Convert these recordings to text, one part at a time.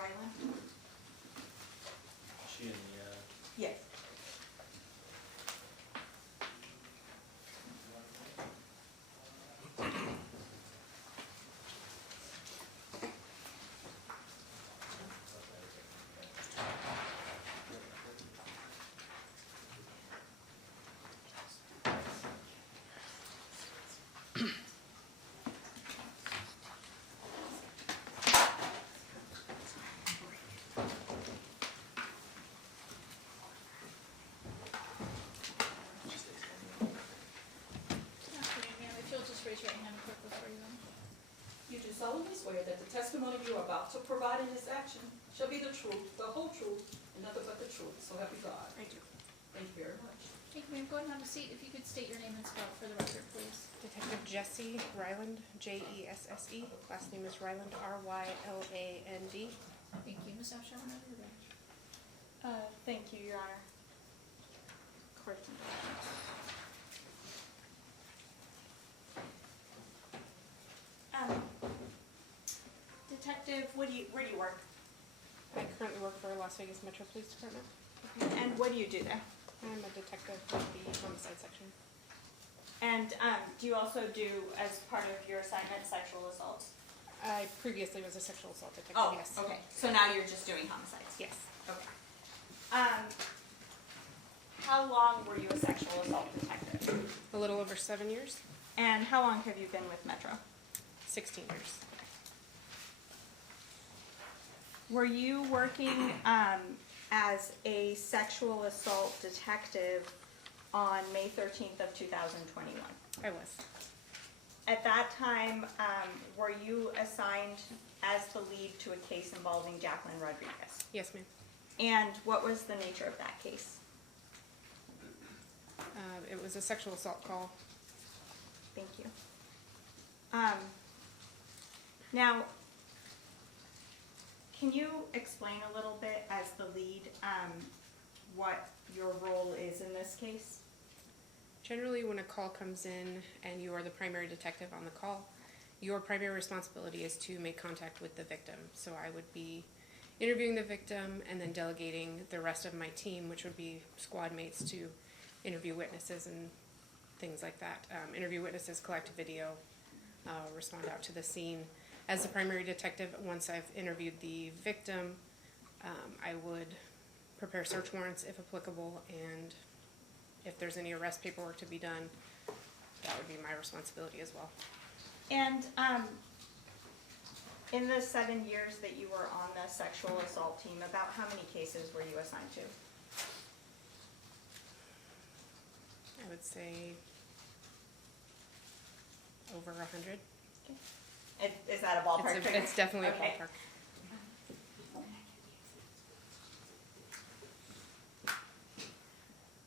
Ryland? She in the, Yes. If you'll just raise your right hand and put before you. You do solemnly swear that the testimony you are about to provide in this action shall be the truth, the whole truth, and nothing but the truth. So help you God. I do. Thank you very much. Thank you, ma'am. Go ahead and have a seat. If you could state your name and spell it for the record, please. Detective Jesse Ryland, Jesse. Last name is Ryland, Ryland. Thank you. Ms. Asher, whenever you're ready. Thank you, Your Honor. Court indulgence. Detective, where do you work? I currently work for Las Vegas Metro Police Department. And what do you do there? I'm a detective with the homicide section. And do you also do, as part of your assignment, sexual assaults? I previously was a sexual assault detective, Oh, yes. okay. So now you're just doing homicides? Yes. Okay. How long were you a sexual assault detective? A little over 7 years, And how long have you been with Metro? 16 years. Were you working as a sexual assault detective on May 13th of 2021? I was. At that time, were you assigned as the lead to a case involving Jacqueline Rodriguez? Yes, ma'am. And what was the nature of that case? It was a sexual assault call. Thank you. Now, can you explain a little bit as the lead what your role is in this case? Generally, when a call comes in and you are the primary detective on the call, your primary responsibility is to make contact with the victim. So I would be interviewing the victim and then delegating the rest of my team, which would be squad mates, to interview witnesses and things like that. Interview witnesses, collect video, respond out to the scene. As the primary detective, once I've interviewed the victim, I would prepare search warrants if applicable, and if there's any arrest paperwork to be done, that would be my responsibility as well. And in the 7 years that you were on the sexual assault team, about how many cases were you assigned to? I would say over 100. Is that a ballpark figure? It's definitely a Okay. ballpark.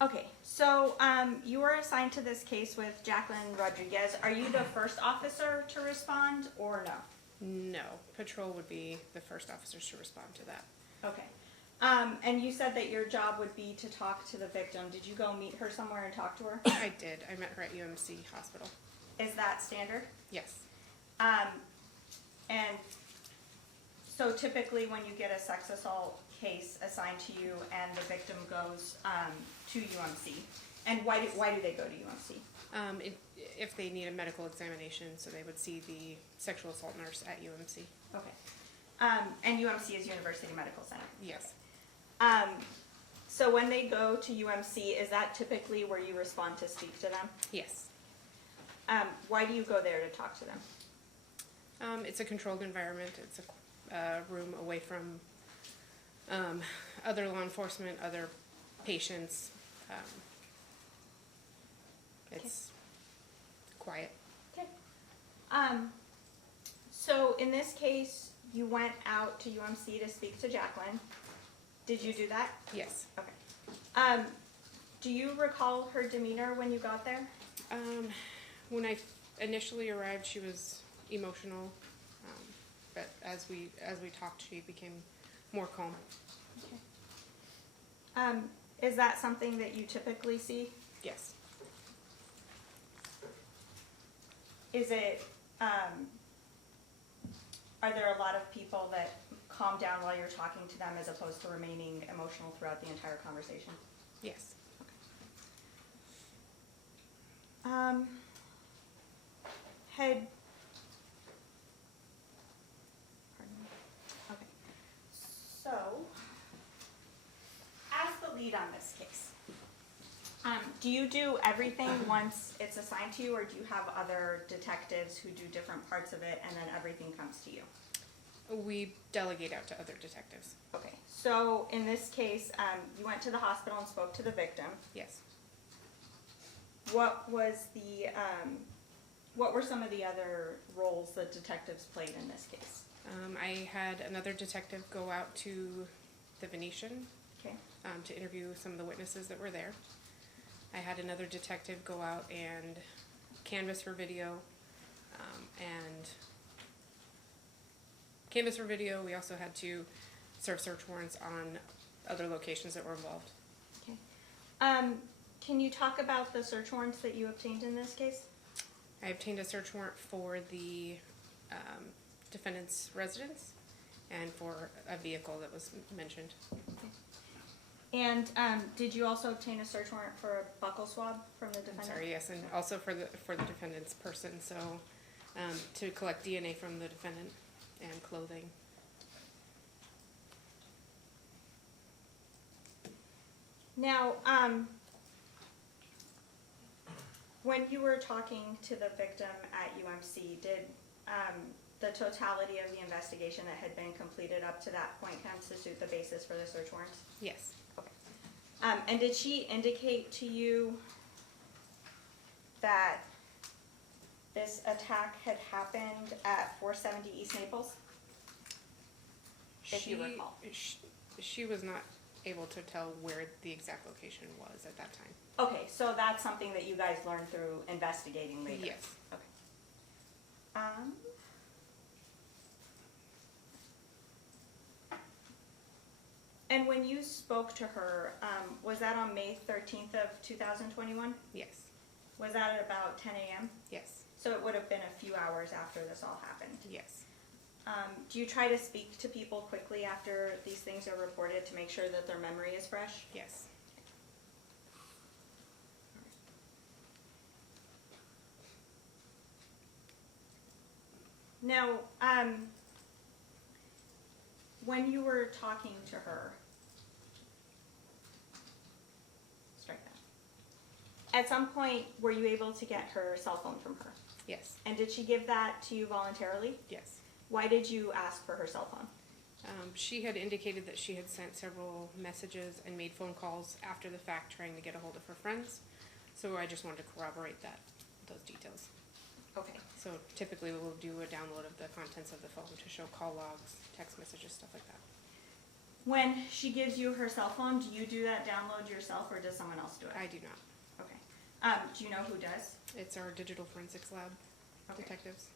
Okay, so you were assigned to this case with Jacqueline Rodriguez. Are you the first officer to respond or no? No, patrol would be the first officers to respond to that. Okay. And you said that your job would be to talk to the victim. Did you go meet her somewhere and talk to her? I did. I met her at UMC Hospital. Is that standard? Yes. And so typically when you get a sex assault case assigned to you and the victim goes to UMC, and why do they go to UMC? If they need a medical examination, so they would see the sexual assault nurse at UMC. Okay. And UMC is University Medical Center? Yes. So when they go to UMC, is that typically where you respond to speak to them? Yes. Why do you go there to talk to them? It's a controlled environment. It's a room away from other law enforcement, other patients. It's quiet. Okay. So in this case, you went out to UMC to speak to Jacqueline. Did you do that? Yes. Okay. Do you recall her demeanor when you got there? When I initially arrived, she was emotional, but as we talked, she became more calm. Okay. Is that something that you typically see? Yes. Is it, are there a lot of people that calm down while you're talking to them as opposed to remaining emotional throughout the entire conversation? Yes. Had, pardon me. Okay. So, as the lead on this case, do you do everything once it's assigned to you, or do you have other detectives who do different parts of it and then everything comes to you? We delegate out to other detectives. Okay, so in this case, you went to the hospital and spoke to the victim. Yes. What was the, what were some of the other roles that detectives played in this case? I had another detective go out to the Venetian Okay, to interview some of the witnesses that were there. I had another detective go out and canvass for video, We also had to serve search warrants on other locations that were involved. okay. Can you talk about the search warrants that you obtained in this case? I obtained a search warrant for the defendant's residence and for a vehicle that was mentioned. And did you also obtain a search warrant for a buccal swab from the defendant? I'm sorry, yes, and also for the defendant's person, so to collect DNA from the defendant and clothing. Now, when you were talking to the victim at UMC, did the totality of the investigation that had been completed up to that point constitute the basis for the search warrants? Yes. Okay. And did she indicate to you that this attack had happened at 470 East Naples? If you recall. She was not able to tell where the exact location was at that time. Okay, so that's something that you guys learned through investigating later? Yes. Okay. And when you spoke to her, was that on May 13th of 2021? Yes. Was that at about 10 a.m.? Yes. So it would have been a few hours after this all happened. Yes. Do you try to speak to people quickly after these things are reported to make sure that their memory is fresh? Yes. Now, when you were talking to her, strike that. At some point, were you able to get her cell phone from her? Yes. And did she give that to you voluntarily? Yes. Why did you ask for her cell phone? She had indicated that she had sent several messages and made phone calls after the fact trying to get a hold of her friends. So I just wanted to corroborate those details. Okay. So typically we'll do a download of the contents of the phone to show call logs, text messages, stuff like that. When she gives you her cell phone, do you do that download yourself or does someone else do it? I do not. Okay. Do you know who does? It's our digital forensics lab detectives.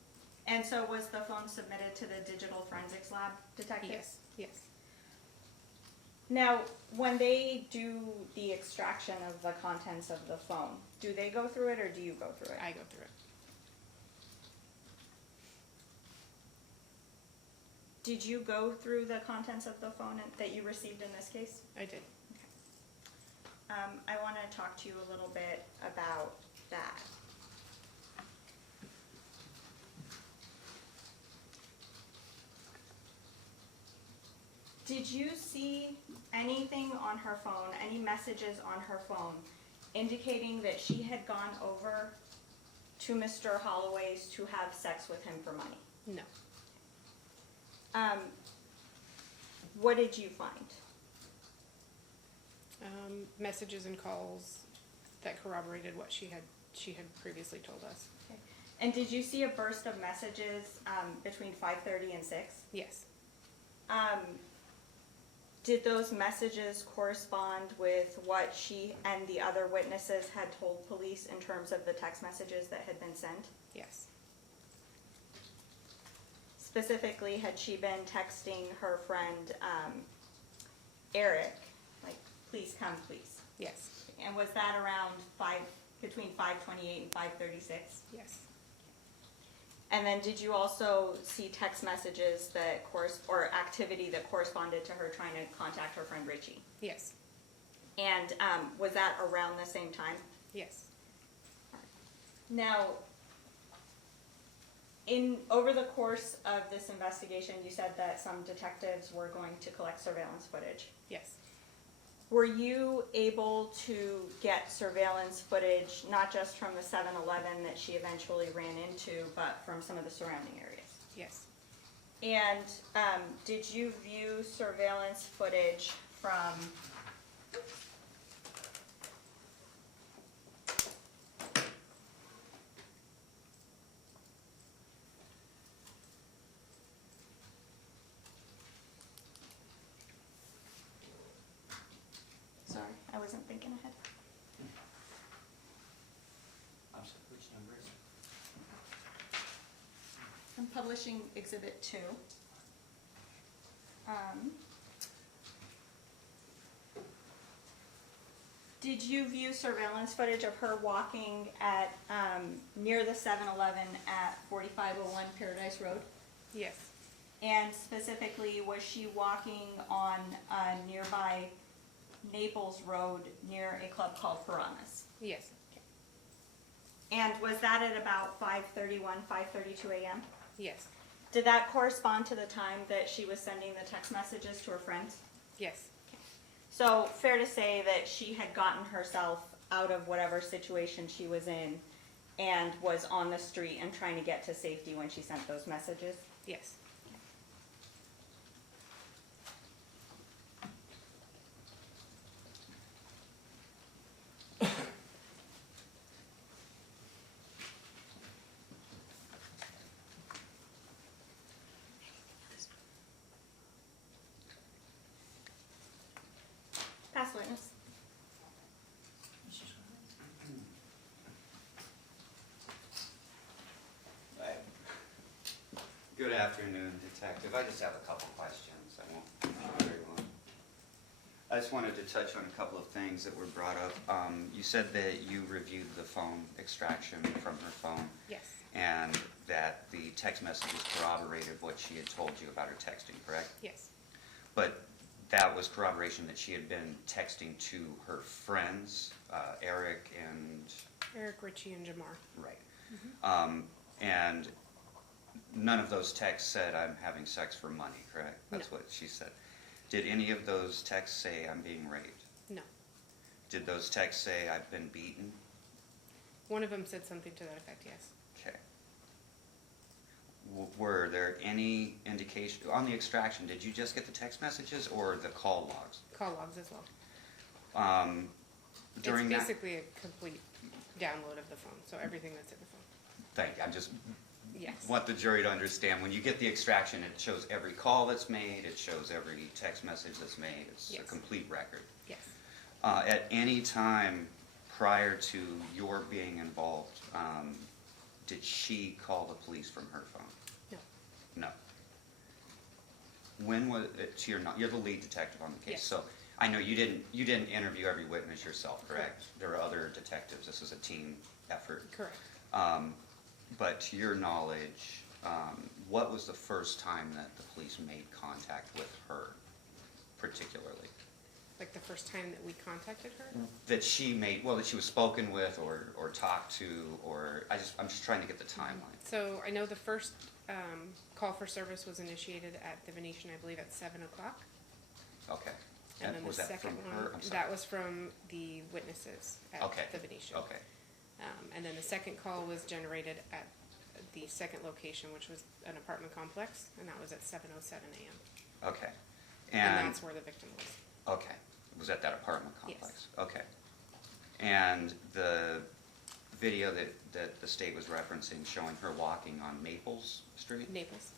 And so was the phone submitted to the digital forensics lab detectives? Yes. Yes. Now, when they do the extraction of the contents of the phone, do they go through it or do you go through it? I go through it. Did you go through the contents of the phone that you received in this case? I did. I want to talk to you a little bit about that. Did you see anything on her phone, any messages on her phone, indicating that she had gone over to Mr. Holloway's to have sex with him for money? No. What did you find? Messages and calls that corroborated what she had previously told us. Okay. And did you see a burst of messages between 5:30 and 6? Yes. Did those messages correspond with what she and the other witnesses had told police in terms of the text messages that had been sent? Yes. Specifically, had she been texting her friend Eric, like, please come, please? Yes. And was that around between 5:28 and 5:36? Yes. And then did you also see text messages that or activity that corresponded to her trying to contact her friend Richie? Yes. And was that around the same time? Yes. Now, over the course of this investigation, you said that some detectives were going to collect surveillance footage. Yes. Were you able to get surveillance footage, not just from the 7-Eleven that she eventually ran into, but from some of the surrounding areas? Yes. And did you view surveillance footage from Sorry, I wasn't thinking ahead. I'm sorry, which number is it? I'm publishing Exhibit 2. Did you view surveillance footage of her walking at near the 7-Eleven at 4501 Paradise Road? Yes. And specifically, was she walking on nearby Naples Road near a club called Piranhas? Yes. And was that at about 5:31, 5:32 a.m.? Yes. Did that correspond to the time that she was sending the text messages to her friends? Yes. So fair to say that she had gotten herself out of whatever situation she was in and was on the street and trying to get to safety when she sent those messages? Yes. Past witness. Good afternoon, Detective. I just have a couple questions. I won't be very long. I just wanted to touch on a couple of things that were brought up. You said that you reviewed the phone extraction from her phone. Yes. And that the text messages corroborated what she had told you about her texting, correct? Yes. But that was corroboration that she had been texting to her friends, Eric and... Eric, Richie, and Jamar. Right. And none of those texts said, "I'm having sex for money," correct? That's No. what she said. Did any of those texts say, "I'm being raped"? No. Did those texts say, "I've been beaten"? One of them said something to that effect, yes. Okay. Were there any indication, on the extraction, did you just get the text messages or the call logs? Call logs as well. During it's that... basically a complete download of the phone, so everything that's in the phone. Thank you. I just Yes. want the jury to understand, when you get the extraction, it shows every call that's made, it shows every text message that's made. It's Yes. a complete record. Yes. At any time prior to your being involved, did she call the police from her phone? No. No. When was it, to your, you're the lead detective on the case, Yes. so I know you didn't interview every witness yourself, correct? Correct. There were other detectives. This was a team effort. Correct. But to your knowledge, what was the first time that the police made contact with her, particularly? Like the first time that we contacted her? That she made, well, that she was spoken with or talked to, or I'm just trying to get the timeline. So I know the first call for service was initiated at the Venetian, I believe, at 7 o'clock. Okay. And then the was that second from one, her? I'm sorry. that was from the witnesses at Okay. the Venetian. Okay. And then the second call was generated at the second location, which was an apartment complex, and that was at 7:07 a.m. Okay. And that's where the victim was. Okay. It was at that apartment complex? Yes. Okay. And the video that the state was referencing showing her walking on Maples Street? Naples.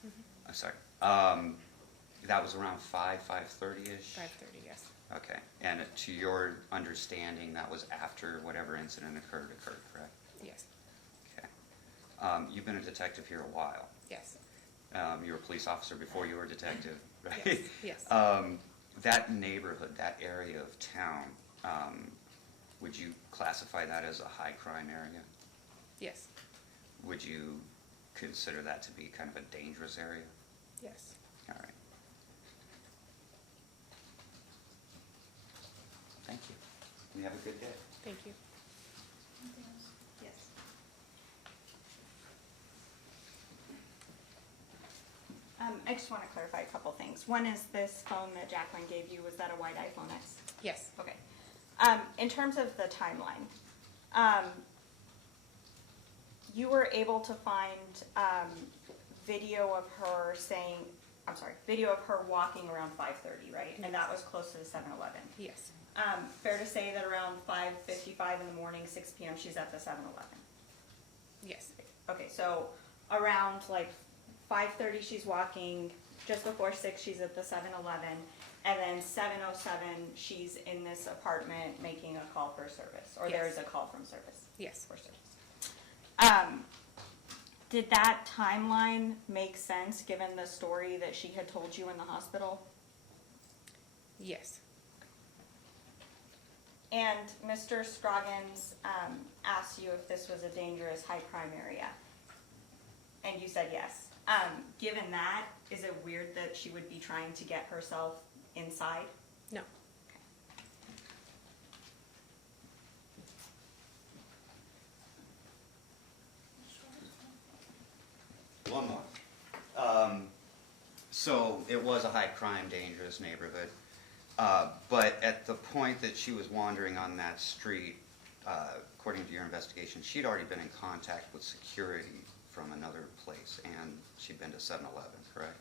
I'm sorry. That was around 5:30-ish? 5:30, yes. Okay. And to your understanding, that was after whatever incident occurred, correct? Yes. Okay. You've been a detective here a while. Yes. You were a police officer before you were a detective, right? Yes. Yes. That neighborhood, that area of town, would you classify that as a high crime area? Yes. Would you consider that to be kind of a dangerous area? Yes. All right. Thank you. You have a good day. Thank you. Anything else? Yes. I just want to clarify a couple things. One is this phone that Jacqueline gave you, was that a white iPhone X? Yes. Okay. In terms of the timeline, you were able to find video of her video of her walking around 5:30, right? And that was close to the 7-Eleven. Yes. Fair to say that around 5:55 in the morning, 6 p.m., she's at the 7-Eleven. Yes. Okay, so around like 5:30 she's walking, just before 6 she's at the 7-Eleven, and then 7:07 she's in this apartment making a call for service, or Yes. there's a call from service. Yes. For service. Did that timeline make sense given the story that she had told you in the hospital? Yes. And Mr. Scroggins asked you if this was a dangerous high crime area, and you said yes. Given that, is it weird that she would be trying to get herself inside? No. One more. So it was a high crime, dangerous neighborhood. But at the point that she was wandering on that street, according to your investigation, she'd already been in contact with security from another place, and she'd been to 7-Eleven, correct?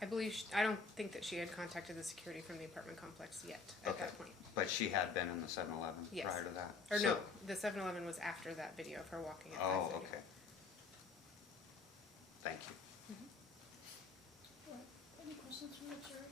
I don't think that she had contacted the security from the apartment complex yet at Okay. that point. But she had been in the 7-Eleven Yes. prior to that? Or So- no, the 7-Eleven was after that video of her walking at 5:30. Oh, okay. Thank you. All right. Any questions from the jury?